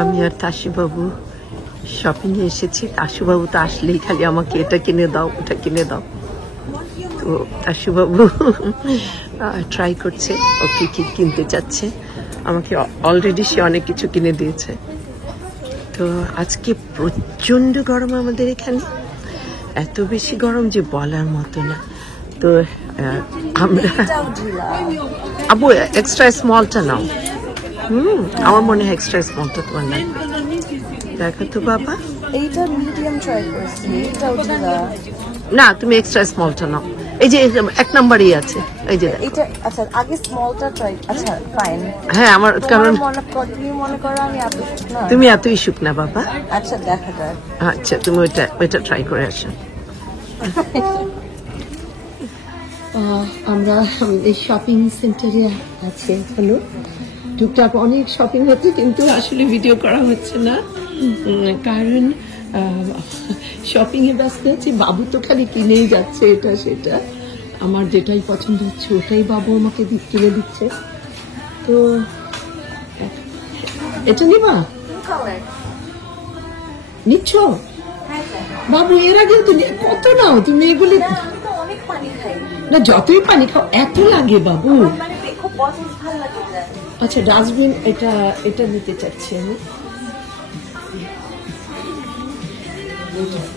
আমি আর তাসুবাবু শপিং এ এসেছি। তাসুবাবু তো আসলেই খালি আমাকে এটা কিনে দাও ওটা কিনে দাও। তো তাসুবাবু ট্রাই করছে ও কি কি কিনতে চাচ্ছে। আমাকে অলরেডি সে অনেক কিছু কিনে দিয়েছে। তো আজকে প্রচন্ড গরম আমাদের এখানে, এত বেশি গরম যে বলার মতো না। তো আমরা আবু এক্সট্রা স্মলটা নাও। আমার মনে হয় এক্সট্রা স্মলটা তোমার লাগবে। দেখো তো বাবা, এইটা মিডিয়াম ট্রাই করছি, এটাও ঢিলা। না তুমি এক্সট্রা স্মলটা নাও। এই যে এক নাম্বারই আছে, এই যে এটা। আচ্ছা আগে স্মলটা ট্রাই। আচ্ছা ফাইন। হ্যাঁ আমার কারণ তুমি মনে করো আমি এত শুকনা। তুমি এতই শুকনা বাবা। আচ্ছা দেখা যাক। আচ্ছা তুমি ওইটা ট্রাই করে আসো। আমরা এই শপিং সেন্টারে আছে হলো টুকটাক অনেক শপিং হচ্ছে, কিন্তু আসলে ভিডিও করা হচ্ছে না কারণ শপিং এ ব্যস্ত হচ্ছে। বাবু তো খালি কিনেই যাচ্ছে এটা সেটা, আমার যেটাই পছন্দ হচ্ছে ওটাই বাবু আমাকে কিনে দিচ্ছে। তো এটা নিবা, নিচ্ছ বাবু? এর আগেও তো কত নাও তুমি এগুলি। না যতই পানি খাও এত লাগে বাবু। আচ্ছা ডাস্টবিন এটা নিতে চাচ্ছি আমি।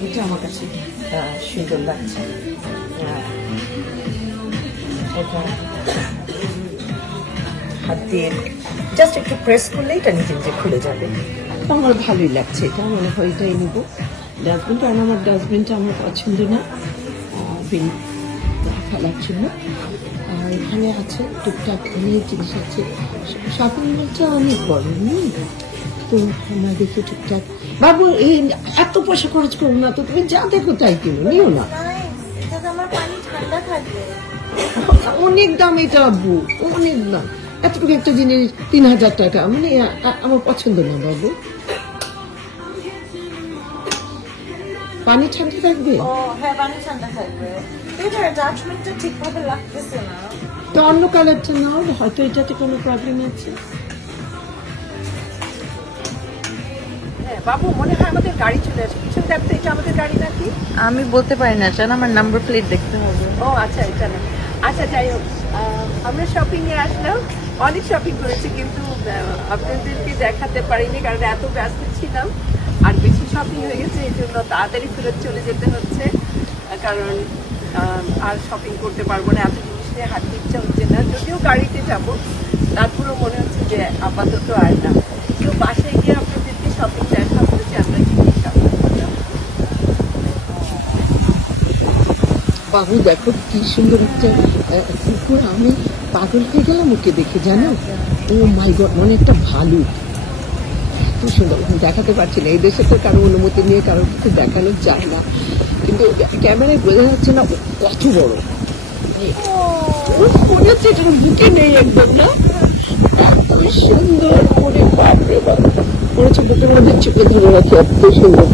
এটা আমার কাছে সুন্দর লাগছে। হাত দিয়ে জাস্ট একটু প্রেস করলে এটা নিজে নিজে খুলে যাবে। আমার ভালোই লাগছে এটা, মনে হয় এটাই নেব ডাস্টবিন। কারণ আমার ডাস্টবিনটা আমার পছন্দ না ফেলার জন্য। আর এখানে আছে টুকটাক অনেক জিনিস আছে। শপিং মলটা অনেক বড়। তো আমরা দেখি টুকটাক। বাবু এই এত পয়সা খরচ করবো না তো, তুমি যা দেখো তাই কিনো, নিও না। অনেক দাম এটা আব্বু, অনেক দাম। এতটুকু একটা জিনিস 3000 টাকা, মানে আমার পছন্দ না বাবু। পানি ঠান্ডা থাকবে? হ্যাঁ পানি ঠান্ডা থাকবে। ঠিকভাবে লাগতেছে না তো অন্য কালারটা নাও, হয়তো এটাতে কোনো প্রবলেম আছে। বাবু মনে হয় আমাদের গাড়ি চলে আসে, পিছনে দেখতে। এটা আমাদের গাড়ি নাকি? আমি বলতে পারি না, জান আমার নাম্বার প্লেট দেখতে হবে। ও আচ্ছা এটা না। আচ্ছা যাই হোক, আমরা শপিং এ আসলাম, অনেক শপিং করেছি, কিন্তু আপনাদেরকে দেখাতে পারিনি কারণ এত ব্যস্ত ছিলাম। আর বেশি শপিং হয়ে গেছে, এই জন্য তাড়াতাড়ি ফেরত চলে যেতে হচ্ছে, কারণ আর শপিং করতে পারবো না। এত জিনিস নিয়ে হাঁটতে ইচ্ছা হচ্ছে না। যদিও গাড়িতে যাবো, তারপরেও মনে হচ্ছে যে আপাতত আর না। তো বাসায় গিয়ে আপনাদেরকে শপিং দেখা হচ্ছে, আমরা কি শপিং করলাম। বাবু দেখো কি সুন্দর একটা কুকুর, আমি পাগল হয়ে গেলাম ওকে দেখে, জানো? ও মাই গড, মানে একটা ভালুক, এত সুন্দর। দেখাতে পারছি না, এই দেশে তো কারো অনুমতি নিয়ে কারো কিছু দেখানো যায় না, কিন্তু ক্যামেরায় বোঝা যাচ্ছে না কত বড়। মনে হচ্ছে এটা বুকে নেই একদম, না? এত সুন্দর করে, বাপরে বাপ, মনে হচ্ছে বুকের মধ্যে চেপে ধরে রাখি, এত সুন্দর।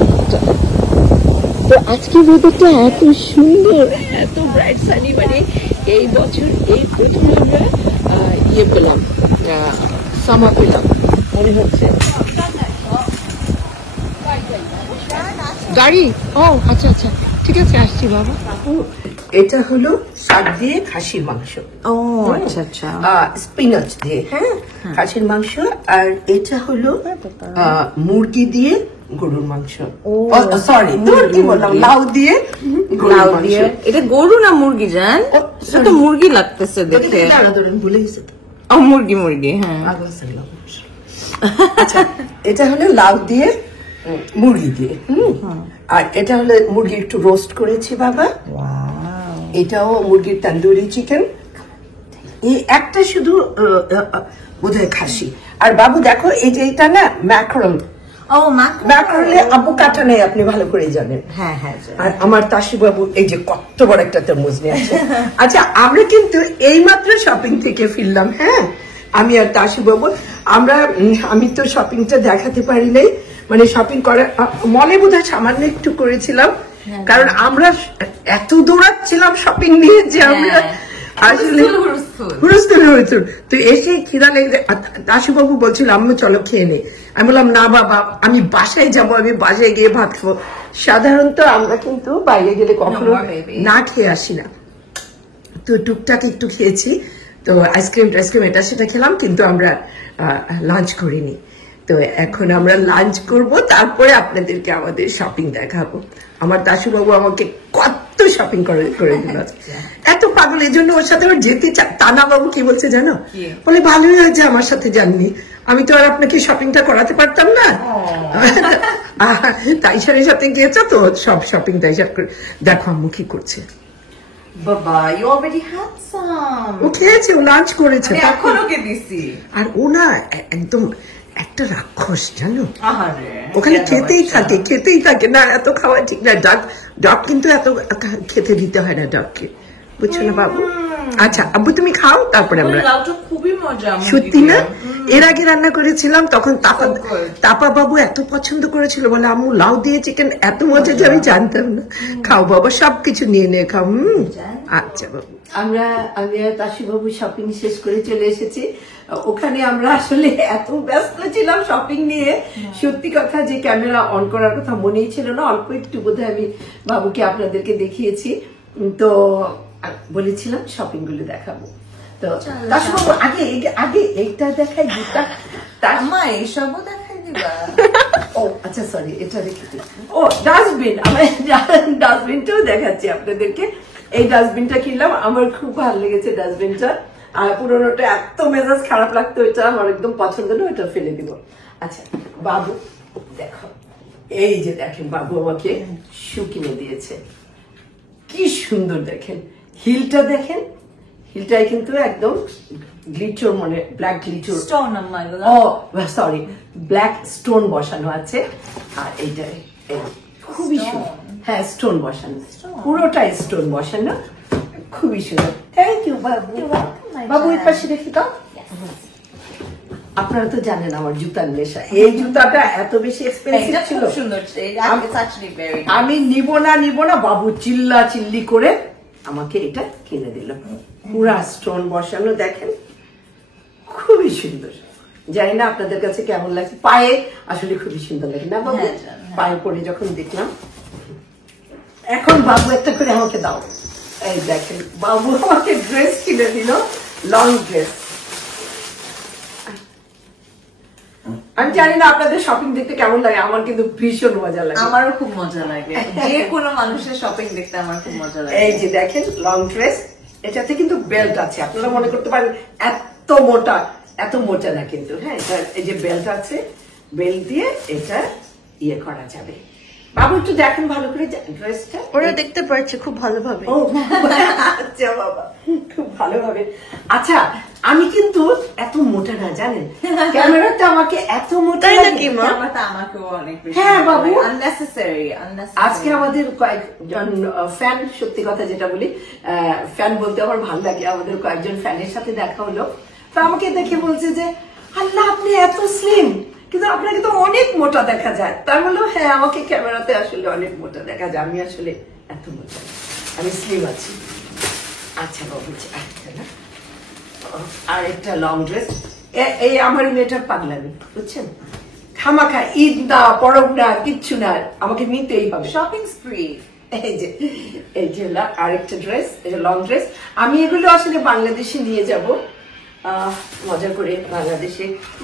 তো আজকে ওয়েদারটা এত সুন্দর, এত ব্রাইট সানি, মানে এই বছর এই প্রথম আমরা ইয়ে পেলাম, সামার পেলাম মনে হচ্ছে। গাড়ি? ও আচ্ছা আচ্ছা ঠিক আছে, আসছি বাবা। এটা হলো শাক দিয়ে খাসির মাংস। ও আচ্ছা আচ্ছা। স্পিনাচ দিয়ে, হ্যাঁ, খাসির মাংস। আর এটা হলো মুরগি দিয়ে গরুর মাংস। সরি, কি বললাম, লাউ দিয়ে লাউ দিয়ে। এটা গরু না মুরগি জান? এটা তো মুরগি লাগতেছে দেখে। ভুলে গেছে তো। মুরগি মুরগি, হ্যাঁ। আচ্ছা এটা হলো লাউ দিয়ে মুরগি দিয়ে, আর এটা হলো মুরগি একটু রোস্ট করেছি বাবা। এটাও মুরগির তন্দুরি চিকেন। এই একটা শুধু বোধহয় খাসি। আর বাবু দেখো, এই যে এটা না ম্যাকরোল। ম্যাকরোলে আবু কাটা নেই, আপনি ভালো করে জানেন। হ্যাঁ হ্যাঁ। আর আমার তাসি বাবু এই যে কত বড় একটা তরমুজ নিয়ে আছে। আচ্ছা আমরা কিন্তু এইমাত্র শপিং থেকে ফিরলাম, হ্যাঁ, আমি আর তাসি বাবু। আমি তো শপিংটা দেখাতে পারি নাই, মানে শপিং করার মলে বোধহয় সামান্য একটু করেছিলাম, কারণ আমরা এত দৌড়াচ্ছিলাম শপিং নিয়ে যে আমরা আসলে হুরস্তুল হুরস্তুল তো এসে খিদা লেগে দাশুবাবু বলছিল আম্মু চলো খেয়ে নে। আমি বললাম না বাবা, আমি বাসায় যাব, আমি বাসায় গিয়ে ভাত খাবো। সাধারণত আমরা কিন্তু বাইরে গেলে কখনো না খেয়ে আসি না, তো টুকটাক একটু খেয়েছি, তো আইসক্রিম টাইসক্রিম এটা সেটা খেলাম, কিন্তু আমরা লাঞ্চ করিনি। তো এখন আমরা লাঞ্চ করব, তারপরে আপনাদেরকে আমাদের শপিং দেখাবো। আমার দাশুবাবু আমাকে কত শপিং করে দিল, এত পাগল, এই জন্য ওর সাথে আমার যেতে তানা বাবু কি বলছে জানো, বলে ভালোই হয়েছে আমার সাথে জাননি, আমি তো আর আপনাকে শপিংটা করাতে পারতাম না। তাইশারের সাথে গিয়েছে তো সব শপিং তাইশার করে। দেখো আম্মু কি করছে, বাবা you already had some ও খেয়েছে, ও লাঞ্চ করেছে, এখন ওকে দিছি। আর ও না একদম একটা রাক্ষস জানো, আহারে ওখানে খেতেই থাকে না, এত খাওয়া ঠিক না। ডগ কিন্তু এত খেতে দিতে হয় না ডগকে, বুঝছো না বাবু। আচ্ছা আব্বু তুমি খাও, তারপরে আমরা। লাউটা খুবই মজা, সত্যি না, এর আগে রান্না করেছিলাম তখন তাপা বাবু এত পছন্দ করেছিল, বলে আম্মু লাউ দিয়ে চিকেন এত মজা যে আমি জানতাম না। খাও বাবা, সবকিছু নিয়ে খাও। আচ্ছা বাবু, আমি আর দাশুবাবু শপিং শেষ করে চলে এসেছি। ওখানে আমরা আসলে এত ব্যস্ত ছিলাম শপিং নিয়ে, সত্যি কথা যে ক্যামেরা অন করার কথা মনেই ছিল না। অল্প একটু বোধহয় আমি বাবুকে আপনাদেরকে দেখিয়েছি, তো বলেছিলাম শপিং গুলো দেখাবো। তো দাশুবাবু আগে এইটা দেখাই, দুটা মা এইসবও দেখাই দিবা। ও আচ্ছা সরি, এটা রেখে দিই। ও ডাস্টবিন, আমার ডাস্টবিনটাও দেখাচ্ছি আপনাদেরকে। এই ডাস্টবিনটা কিনলাম, আমার খুব ভালো লেগেছে ডাস্টবিনটা। আর পুরোনোটা এত মেজাজ খারাপ লাগতো, এটা আমার একদম পছন্দ না, ওটা ফেলে দিব। আচ্ছা বাবু দেখো, এই যে দেখেন বাবু আমাকে শু কিনে দিয়েছে, কি সুন্দর দেখেন, হিলটা দেখেন, হিলটাই কিন্তু একদম গ্লিচর, মানে ব্ল্যাক গ্লিচর স্টোন, ও সরি ব্ল্যাক স্টোন বসানো আছে। আর এইটাই খুবই সুন্দর, হ্যাঁ স্টোন বসানো, পুরোটাই স্টোন বসানো, খুবই সুন্দর। থ্যাংক ইউ বাবু। বাবু এর পাশে রেখে দাও। আপনারা তো জানেন আমার জুতার নেশা, এই জুতাটা এত বেশি এক্সপেন্সিভ ছিল, আমি নিব না, বাবু চিল্লা চিল্লি করে আমাকে এটা কিনে দিল, পুরা স্টোন বসানো, দেখেন খুবই সুন্দর। জানি না আপনাদের কাছে কেমন লাগছে, পায়ে আসলে খুবই সুন্দর লাগে না বাবু, পায়ে পরে যখন দেখলাম। এখন বাবু একটা করে আমাকে দাও, এই দেখেন বাবু আমাকে ড্রেস কিনে দিল, লং ড্রেস। আমি জানি না আপনাদের শপিং দেখতে কেমন লাগে, আমার কিন্তু ভীষণ মজা লাগে। আমারও খুব মজা লাগে, যে কোনো মানুষের শপিং দেখতে আমার খুব মজা লাগে। এই যে দেখেন লং ড্রেস, এটাতে কিন্তু বেল্ট আছে, আপনারা মনে করতে পারেন এত মোটা না কিন্তু, হ্যাঁ এই যে বেল্ট আছে, বেল্ট দিয়ে এটা ইয়ে করা যাবে। বাবু একটু দেখেন ভালো করে ড্রেসটা, ওরা দেখতে পারছে খুব ভালোভাবে। ও আচ্ছা বাবা, খুব ভালোভাবে। আচ্ছা আমি কিন্তু এত মোটা না জানেন, ক্যামেরাতে আমাকে এত মোটা নাকি মা? আমাকেও অনেক বেশি। হ্যাঁ বাবু, আননেসেসারি। আজকে আমাদের কয়েকজন ফ্যান, সত্যি কথা যেটা বলি, ফ্যান বলতে আমার ভালো লাগে, আমাদের কয়েকজন ফ্যানের সাথে দেখা হলো, তো আমাকে দেখে বলছে যে আল্লাহ আপনি এত স্লিম, কিন্তু আপনাকে তো অনেক মোটা দেখা যায়। তার বললো হ্যাঁ আমাকে ক্যামেরাতে আসলে অনেক মোটা দেখা যায়, আমি আসলে এত মোটা, আমি স্লিম আছি। আচ্ছা বাবু একটা না, আর একটা লং ড্রেস, এই আমার মেয়েটার পাগলামি বুঝছেন, খামাখা ঈদ না পরব না কিচ্ছু না, আমাকে নিতেই হবে শপিং স্প্রি। এই যে আরেকটা ড্রেস, এটা লং ড্রেস। আমি এগুলো আসলে বাংলাদেশে নিয়ে যাব, মজা করে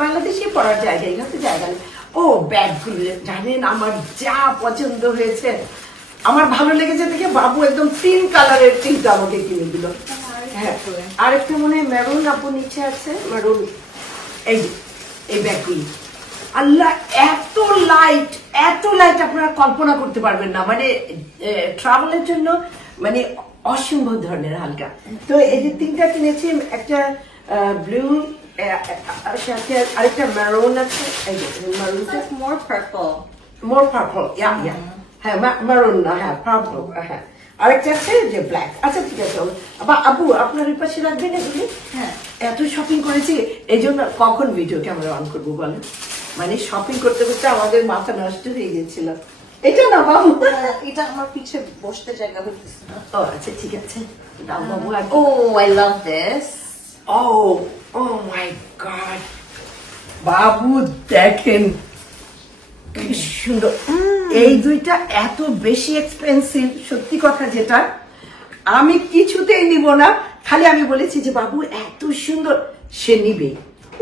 বাংলাদেশে পড়ার জায়গা, এখানে তো জায়গা নেই। ও ব্যাগগুলো জানেন আমার যা পছন্দ হয়েছে, আমার ভালো লেগেছে দেখে বাবু একদম 3 কালারের 3টা আমাকে কিনে দিল। হ্যাঁ আরেকটা মনে হয় মেরুন, আপু নিচে আছে মেরুন। এই ব্যাগগুলি আল্লাহ এত লাইট আপনারা কল্পনা করতে পারবেন না, মানে ট্রাভেলের জন্য মানে অসম্ভব ধরনের হালকা। তো এই যে 3টা কিনেছি, একটা ব্লু, সাথে আরেকটা মেরুন আছে, এই যে মেরুনটা মোর পার্পল, হ্যাঁ মেরুন না, হ্যাঁ পার্পল, হ্যাঁ আরেকটা আছে যে ব্ল্যাক। আচ্ছা ঠিক আছে আবু, আপনার ওই পাশে রাখবেন এগুলি। হ্যাঁ এত শপিং করেছি, এই জন্য কখন ভিডিও ক্যামেরা অন করবো বলেন, মানে শপিং করতে করতে আমাদের মাথা নষ্ট হয়ে গেছিল। এটা না বাবু, এটা আমার পিছে বসতে জায়গা হচ্ছে না। ও আচ্ছা ঠিক আছে, দাও বাবু Oh, I love this. oh my god, বাবু দেখেন কি সুন্দর। এই দুইটা এত বেশি এক্সপেন্সিভ, সত্যি কথা যেটা আমি কিছুতেই নিব না। খালি আমি বলেছি যে বাবু এত সুন্দর, সে নিবে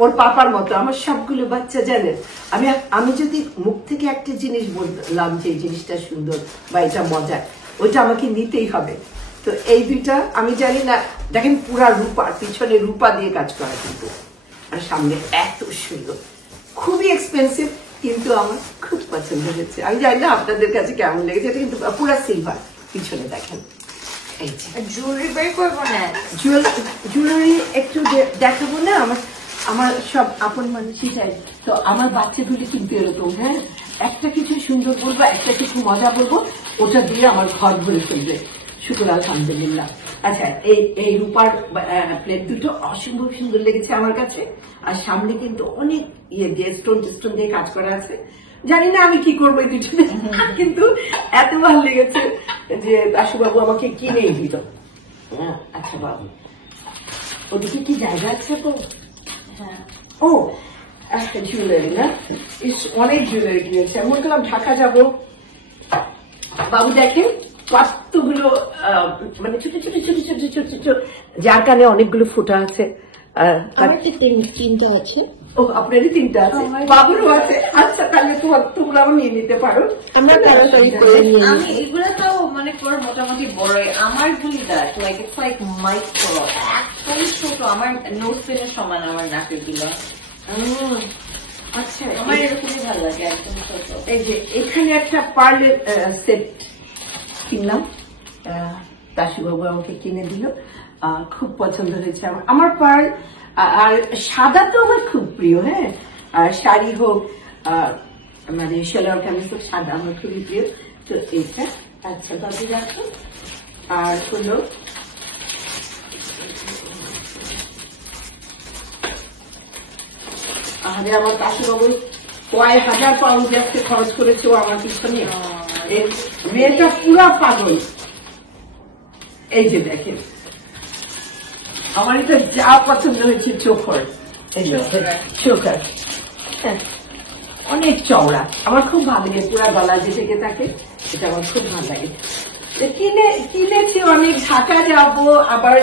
ওর পাপার মতো। আমার সবগুলো বাচ্চা জানেন, আমি যদি মুখ থেকে একটা জিনিস বললাম যে এই জিনিসটা সুন্দর বা এটা মজার, ওইটা আমাকে নিতেই হবে। তো এই দুইটা আমি জানি না, দেখেন পুরা রূপার, পিছনে রূপা দিয়ে কাজ করা কিন্তু, আর সামনে এত সুন্দর, খুবই এক্সপেন্সিভ কিন্তু আমার খুব পছন্দ হয়েছে। আমি জানি না আপনাদের কাছে কেমন লেগেছে, এটা কিন্তু পুরা সিলভার, পিছনে দেখেন এই যে জুয়েলারি বের করবো না। জুয়েলারি একটু দেখাবো না, আমার সব আপন মানুষই চাই। তো আমার বাচ্চাগুলি কিন্তু এরকম, হ্যাঁ, একটা কিছু সুন্দর বলবো, একটা কিছু মজা বলবো, ওটা দিয়ে আমার ঘর ভরে ফেলবে। শুক্র আলহামদুলিল্লাহ। আচ্ছা, এই রূপার প্লেট দুটো অসম্ভব সুন্দর লেগেছে আমার কাছে। আর সামনে কিন্তু অনেক দিয়ে স্টোন দিয়ে কাজ করা আছে। জানি না আমি কি করবো এই দুটো, কিন্তু এত ভালো লেগেছে যে দাশুবাবু আমাকে কিনেই দিল। আচ্ছা বাবু, ওদিকে কি জায়গা আছে তো? হ্যাঁ। ও একটা জুয়েলারি না, অনেক জুয়েলারি কিনেছে। আমি মনে করলাম ঢাকা যাবো। বাবু দেখেন কতগুলো মানে ছোট ছোট ছোট ছোট ছোট ছোট, যার কানে অনেকগুলো ফুটা আছে। তিনটা আছে। ও আপনারই তিনটা আছে, বাবুরও আছে। আচ্ছা তাহলে তোমরা নিয়ে নিতে পারো। আমরা তাড়াতাড়ি করে নিয়ে আমি এগুলো তো মানে পুরো মোটামুটি বড়ই। আমার গুলি that like it's like micro, একদম ছোট, আমার নোট পেনের সমান আমার নাকের গুলো। আচ্ছা, আমার এরকমই ভালো লাগে, একদম ছোট। এই যে এখানে একটা পার্লের সেট কিনলাম, দাশুবাবু আমাকে কিনে দিল, খুব পছন্দ হয়েছে আমার পার্ল। আর সাদা তো আমার খুব প্রিয়, হ্যাঁ, আর শাড়ি হোক মানে সালোয়ার কামিজ হোক, সাদা আমার খুবই প্রিয়। তো এইটা আচ্ছা বাবু রাখো। আর হলো আরে আমার দাশুবাবু কয়েক হাজার পাউন্ড যাচ্ছে খরচ করেছে ও আমার পিছনে। মেয়েটা পুরা পাগল। এই যে দেখেন আমার এটা যা পছন্দ হয়েছে, চোখর চোখর, অনেক চওড়া, আমার খুব ভালো লাগে, পুরা গলা যে থেকে থাকে, এটা আমার খুব ভালো লাগে। কিনেছি অনেক, ঢাকা যাবো, আবার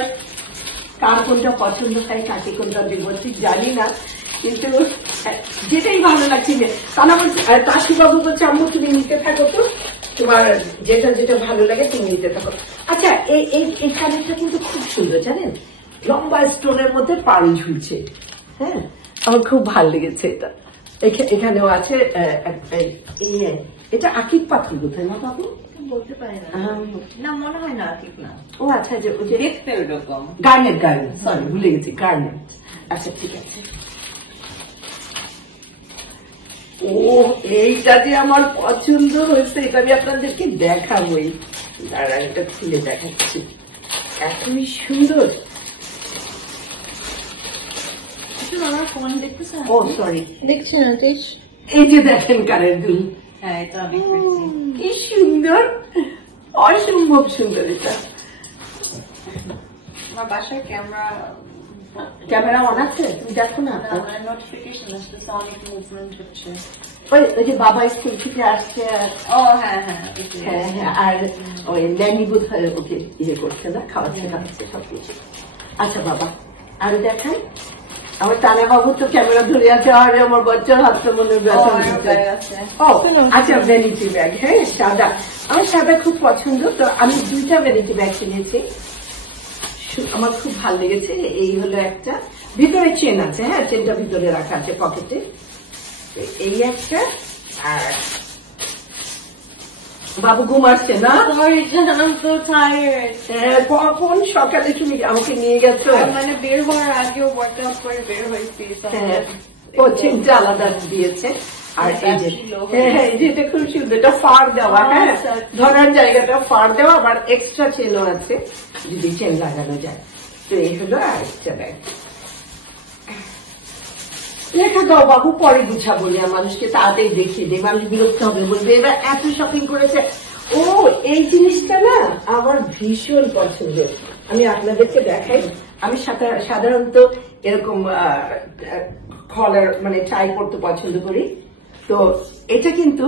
কার কোনটা পছন্দ হয়, কাকে কোনটা দেবো ঠিক জানি না, কিন্তু যেটাই ভালো লাগছে। তারা বলছে, দাশুবাবু বলছে আম্মু তুমি নিতে থাকো, তো তোমার যেটা যেটা ভালো লাগে তুমি নিতে থাকো। আচ্ছা, এই শাড়িটা কিন্তু খুব সুন্দর জানেন, লম্বা স্টোনের মধ্যে পাড়ি ঝুলছে, হ্যাঁ, আমার খুব ভালো লেগেছে এটা। এখানেও আছে এটা আকিক পাথর বোধহয় না বাবু? বলতে পারি না, মনে হয় না ঠিক না। ও আচ্ছা, যে দেখতে ওরকম গার্নেট, সরি ভুলে গেছি, গার্নেট। আচ্ছা ঠিক আছে। ও এইটা যে আমার পছন্দ হয়েছে, এটা আমি আপনাদেরকে দেখাবই, দাঁড়া এটা খুলে দেখাচ্ছি, এতই সুন্দর। আমার ফোন দেখতেছেন? ও সরি, দেখছেন? এই যে দেখেন কানের দুল, হ্যাঁ এটা আমি কি সুন্দর, অসম্ভব সুন্দর। এটা আমার বাসায় ক্যামেরা অন আছে, তুমি দেখো না? নোটিফিকেশন আসতেছে, অনেক মুভমেন্ট হচ্ছে। ওই যে বাবা স্কুল থেকে আসছে, ও হ্যাঁ হ্যাঁ হ্যাঁ হ্যাঁ, আর ওই ন্যানি বোধ হয় ওকে ইয়ে করছে না, খাওয়াচ্ছে সবকিছু। আচ্ছা বাবা আর দেখাই, আমার টানা বাবু তো ক্যামেরা ধরে আছে, আর আমার বাচ্চার হাতটা মনে আচ্ছা ভ্যানিটি ব্যাগ, হ্যাঁ সাদা, আমার সাদা খুব পছন্দ, তো আমি দুইটা ভ্যানিটি ব্যাগ কিনেছি, আমার খুব ভালো লেগেছে। এই হলো একটা, ভিতরে চেন আছে, হ্যাঁ চেনটা ভিতরে রাখা আছে পকেটে, এই একটা। আর বাবু ঘুমাচ্ছে না, কখন সকালে তুমি আমাকে নিয়ে গেছো, মানে বের হওয়ার আগেও ওয়ার্কআউট করে বের হয়েছি, ও চেনটা আলাদা দিয়েছে। আর এই যে হ্যাঁ যেটা খুব সুন্দর, এটা ফাড় দেওয়া, হ্যাঁ ধরার জায়গাটা ফাড় দেওয়া, আবার এক্সট্রা চেনও আছে যদি চেন লাগানো যায়। তো এই হলো আরেকটা ব্যাগ। লেখা দাও বাবু, পরে গুছা বলি, মানুষকে তাড়াতাড়ি দেখিয়ে দেয়, মানুষ বিরক্ত হবে, বলবে এবার এত শপিং করেছে। ও এই জিনিসটা না আমার ভীষণ পছন্দ, আমি আপনাদেরকে দেখাই। আমি সাধারণত এরকম কলার মানে টাই পরতে পছন্দ করি। তো এটা কিন্তু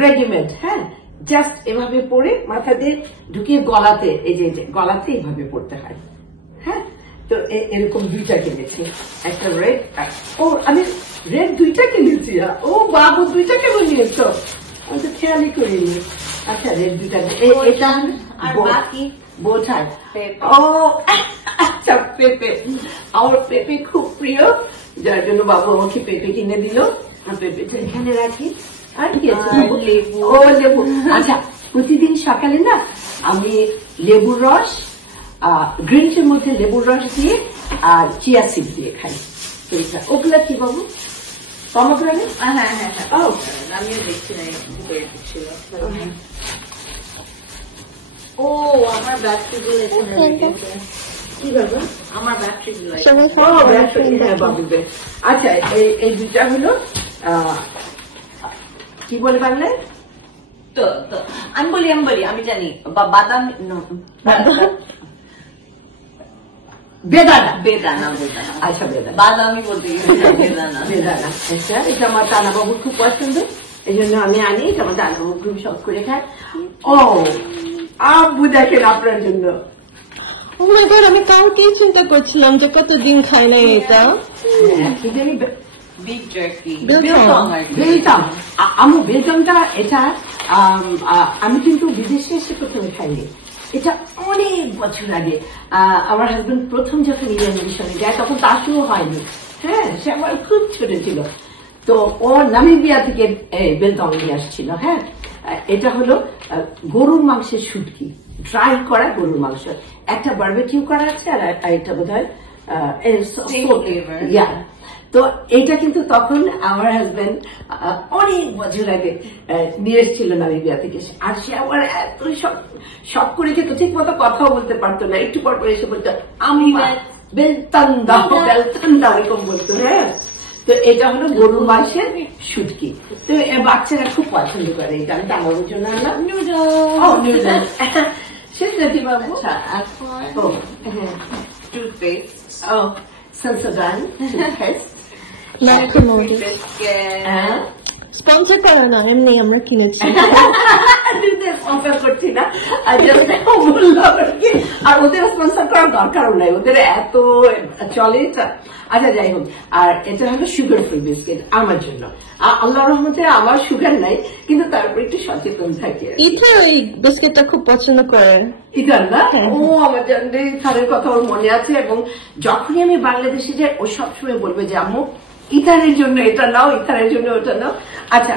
রেডিমেড, হ্যাঁ, জাস্ট এভাবে পরে মাথা দিয়ে ঢুকিয়ে গলাতে, এই যে গলাতে এইভাবে পড়তে হয়, হ্যাঁ। তো এরকম দুইটা কিনেছি, একটা রেড, ও আমি রেড দুইটা কিনেছি। ও বাবু, দুইটা কেন নিয়েছো? আমি তো খেয়ালই করিনি। আচ্ছা, রেড দুইটা, এটা বোঝায়। ও আচ্ছা, পেঁপে, আমার পেঁপে খুব প্রিয়, যার জন্য বাবু আমাকে পেঁপে কিনে দিল। পেঁপেটা এখানে রাখি। আর কি আছে? ও লেবু। আচ্ছা, প্রতিদিন সকালে না আমি লেবুর রস, গ্রিন টির মধ্যে লেবুর রস দিয়ে আর চিয়া সিড দিয়ে খাই। ওগুলা কি বাবু? পমগ্রানেট? হ্যাঁ হ্যাঁ হ্যাঁ, আমিও দেখছি না ছিল। ও আমার ব্যাটারি গুলো এখানে রেখেছে। কি বাবা? আমার ব্যাটারি গুলো। হ্যাঁ বাবু। আচ্ছা, এই দুটা হলো কি বলে বাংলায়? তো আমি বলি আমি জানি বাদাম, বেদানা। বেদানা। আচ্ছা, বেদানা। বাদামি বলতে বেদানা। বেদানা, আচ্ছা, এটা আমার টানা বাবুর খুব পছন্দ, এই জন্য আমি আনি। এটা আমার টানা বাবু খুব শখ করে খায়। ও আব্বু দেখেন আপনার জন্য। ও মাই গড, আমি কাউকে চিন্তা করছিলাম যে কতদিন খাই না এটা। কি জানি, বিগ জার্কি। বেলটাম। আমি বেলটামটা, এটা আমি কিন্তু বিদেশে এসে প্রথমে খাইনি। এটা অনেক বছর আগে আমার হাজবেন্ড প্রথম যখন ইন্ডিয়ান মিশনে যায়, তখন তাসুও হয়নি, হ্যাঁ, সে আমার খুব ছোট ছিল। তো ও নামিবিয়া থেকে বেলটাম নিয়ে আসছিল। হ্যাঁ, এটা হলো গরুর মাংসের শুটকি, ড্রাই করা গরুর মাংস। একটা বারবিকিউ করা আছে, আর একটা বোধ হয় তো এইটা কিন্তু তখন আমার হাজবেন্ড অনেক বছর আগে নিয়ে এসেছিল নামিবিয়া থেকে। আর সে আবার এত সব করে খেত, ঠিক মতো কথাও বলতে পারতো না। একটু পর পর এসে বলতো আমি বেলতান দাও, এরকম বলতো। হ্যাঁ, তো এটা হলো গরুর মাংসের শুটকি। তো বাচ্চারা খুব পছন্দ করে এটা। আমি টাঙানোর জন্য আনলাম। নুডলস শেষ নাকি বাবু? টুথপেস্ট। ও Sensodyne toothpaste. স্পন্সর করা না, এমনি আমরা কিনেছি। স্পন্সর করছি না, বললাম আর কি। আর ওদের স্পন্সর করার দরকারও নাই, ওদের এত চলে এটা। আচ্ছা, যাই হোক। আর এটা হলো সুগার ফ্রি বিস্কিট আমার জন্য। আল্লাহ রহমতে আমার সুগার নাই, কিন্তু তারপর একটু সচেতন থাকে। এটা এই বিস্কিটটা খুব পছন্দ করে। ইতার না? ও আমার জানলে ইতারের কথা ওর মনে আছে, এবং যখনই আমি বাংলাদেশে যাই ও সবসময় বলবে যে আম্মু ইতারের জন্য এটা নাও, ইতারের জন্য ওটা নাও। আচ্ছা,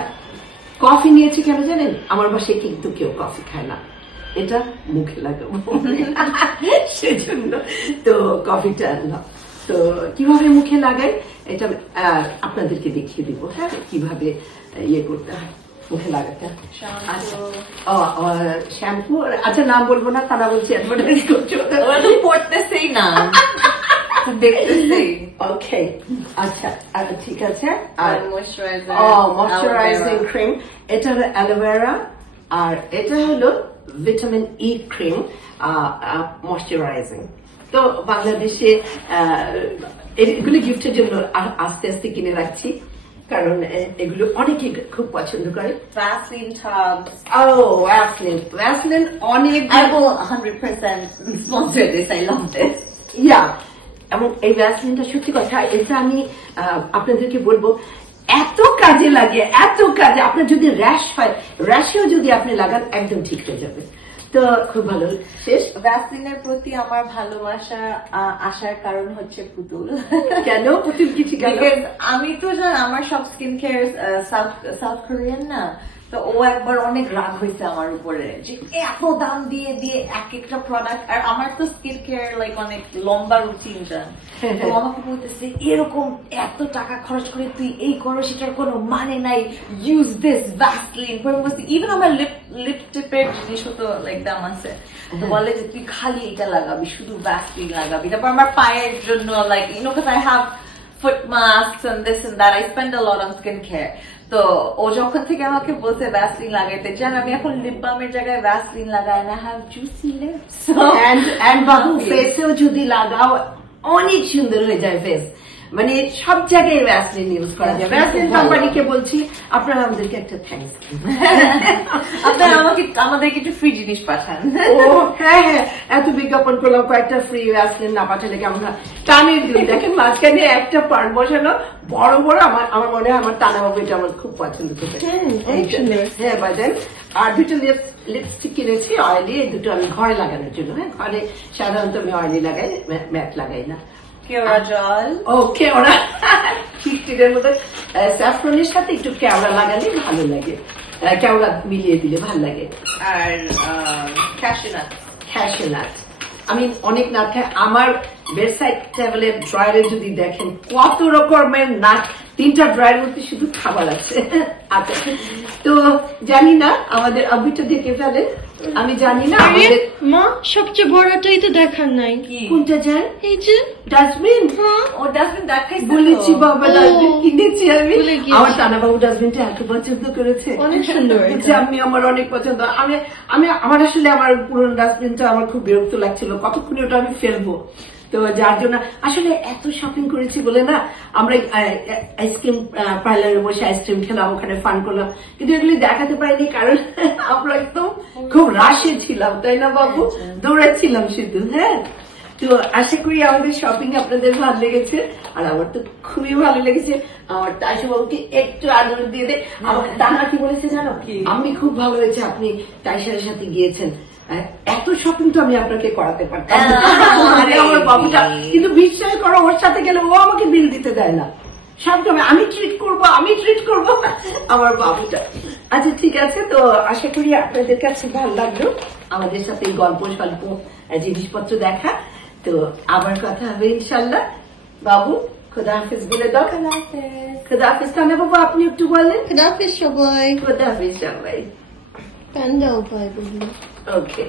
কফি নিয়েছি কেন জানেন? আমার বাসায় কিন্তু কেউ কফি খায় না, এটা মুখে লাগাবো সেজন্য। তো কফিটা আনলাম। তো কিভাবে মুখে লাগাই এটা আপনাদেরকে দেখিয়ে দিব। হ্যাঁ, কিভাবে ইয়ে করতে হয় মুখে লাগাতে। শ্যাম্পু, আচ্ছা নাম বলবো না, তারা বলছে অ্যাডভার্টাইজ করছো। ওরা তো পড়তেছেই না, দেখতেছেই। ওকে, আচ্ছা, ঠিক আছে। আর ময়শ্চারাইজিং ক্রিম, এটা হলো অ্যালোভেরা, আর এটা হলো ভিটামিন ই ক্রিম, ময়শ্চারাইজিং। তো বাংলাদেশে এগুলো গিফটের জন্য আস্তে আস্তে কিনে রাখছি, কারণ এগুলো অনেকে খুব পছন্দ করে। ভ্যাসলিন টাবস। ভ্যাসলিন অনেক। I will 100% sponsor this. I love this. Yeah. এবং এই ভ্যাসলিনটা সত্যি কথা, এটা আমি আপনাদেরকে বলবো এত কাজে লাগে, এত কাজে। আপনার যদি র্যাশ হয়, র্যাশেও যদি আপনি লাগান একদম ঠিক হয়ে যাবে। তো খুব ভালো। শেষ, ভ্যাসলিনের প্রতি আমার ভালোবাসা আসার কারণ হচ্ছে পুতুল। কেন পুতুল? কিছু আমি তো জান আমার সব স্কিন কেয়ার সাউথ কোরিয়ান না, তো ও একবার অনেক রাগ হয়েছে আমার উপরে যে এত দাম দিয়ে দিয়ে এক একটা প্রোডাক্ট। আর আমার তো স্কিন কেয়ার লাইক অনেক লম্বা রুটিন জান। তো আমাকে বলতেছে এরকম এত টাকা খরচ করে তুই এই করো, সেটার কোনো মানে নাই, ইউজ দিস ভ্যাসলিন। ইভেন আমার লিপস্টিকের জিনিসও তো লাইক দাম আছে। তো বলে যে তুই খালি এটা লাগাবি, শুধু ভ্যাসলিন লাগাবি। তারপর আমার পায়ের জন্য like you know, because I have foot masks and this and that. I spend a lot on skincare. তো ও যখন থেকে আমাকে বলছে ভ্যাসলিন লাগাইতে জান, আমি এখন লিপ বামের জায়গায় ভ্যাসলিন লাগাই না, হ্যাভ জুসি লিপস। এন্ড বাবু ফেসেও যদি লাগাও অনেক সুন্দর হয়ে যায় ফেস, মানে সব জায়গায় ভ্যাসলিন ইউজ করা যায়। ভ্যাসলিন কোম্পানিকে বলছি আপনারা আমাদেরকে একটা থ্যাঙ্কস। আপনারা আমাদেরকে একটু ফ্রি জিনিস পাঠান। ও হ্যাঁ হ্যাঁ, এত বিজ্ঞাপন করলাম, কয়েকটা ফ্রি ভ্যাসলিন না পাঠালে কেমন হয়? টানের দিন দেখেন মাঝখানে একটা পার্ট বসানো বড় বড়, আমার মনে হয় আমার টানা বাবু এটা আমার খুব পছন্দ করে। হ্যাঁ বাজান। আর দুটো লিপস্টিক কিনেছি অয়েলি, এই দুটো আমি ঘরে লাগানোর জন্য। হ্যাঁ, ঘরে সাধারণত আমি অয়েলি লাগাই, ম্যাট লাগাই না। কেওড়া জল, কেওড়া খিস্টিদের মধ্যে স্যাফরনের সাথে একটু কেওড়া লাগালে ভালো লাগে, কেওড়া মিলিয়ে দিলে ভালো লাগে। আর ক্যাশনাট। ক্যাশনাট আমি অনেক নাট খাই। আমার বেডসাইড টেবিলের ড্রয়ারে যদি দেখেন কত রকমের নাট, 3টা ড্রয়ারের মধ্যে শুধু খাবার আছে। আচ্ছা, তো জানি না আমাদের আবিটা দেখে ফেলে, আমি জানি না আমাদের মা সবচেয়ে বড়টাই তো দেখার নাই। কোনটা যায়, এই যে ডাস্টবিন। ও ডাস্টবিন দেখাইছে, বলেছি বাবা ডাস্টবিন কিনেছি আমি। ভুলে গিয়েছি। আমার টানা বাবু ডাস্টবিনটা এত পছন্দ করেছে, অনেক সুন্দর এটা। যে আমি আমার অনেক পছন্দ। আমার আসলে আমার পুরনো ডাস্টবিনটা আমার খুব বিরক্ত লাগছিল, কতক্ষণ ওটা আমি ফেলবো। তো যার জন্য আসলে এত শপিং করেছি বলে না, আমরা আইসক্রিম পার্লারে বসে আইসক্রিম খেলাম, ওখানে ফান করলাম, কিন্তু এগুলি দেখাতে পারিনি কারণ আমরা একদম খুব রাশে ছিলাম, তাই না বাবু? দৌড়াচ্ছিলাম শুধু। হ্যাঁ, তো আশা করি আমাদের শপিং আপনাদের ভালো লেগেছে, আর আমার তো খুবই ভালো লেগেছে। আমার তাইশু বাবুকে একটু আদর দিয়ে দে। আমার তানা কি বলেছে জানো, আমি খুব ভালো হয়েছে আপনি তাইশার সাথে গিয়েছেন, এত শপিং তো আমি আপনাকে করাতে পারতাম না। আমার বাবুটা কিন্তু বিশ্বাস করো, ওর সাথে গেলে ও আমাকে বিল দিতে দেয় না, সবসময় আমি ট্রিট করবো আমার বাবুটা। আচ্ছা ঠিক আছে, তো আশা করি আপনাদের কাছে ভালো লাগলো আমাদের সাথে এই গল্প স্বল্প জিনিসপত্র দেখা। তো আবার কথা হবে ইনশাল্লাহ। বাবু খোদা হাফিজ বলে দাও। খোদা হাফিজ। কানে বাবু আপনি একটু বলেন। খোদাফেজ সবাই। খোদা হাফিজ সবাই। প্যান্ডা উপায় বলি। ওকে।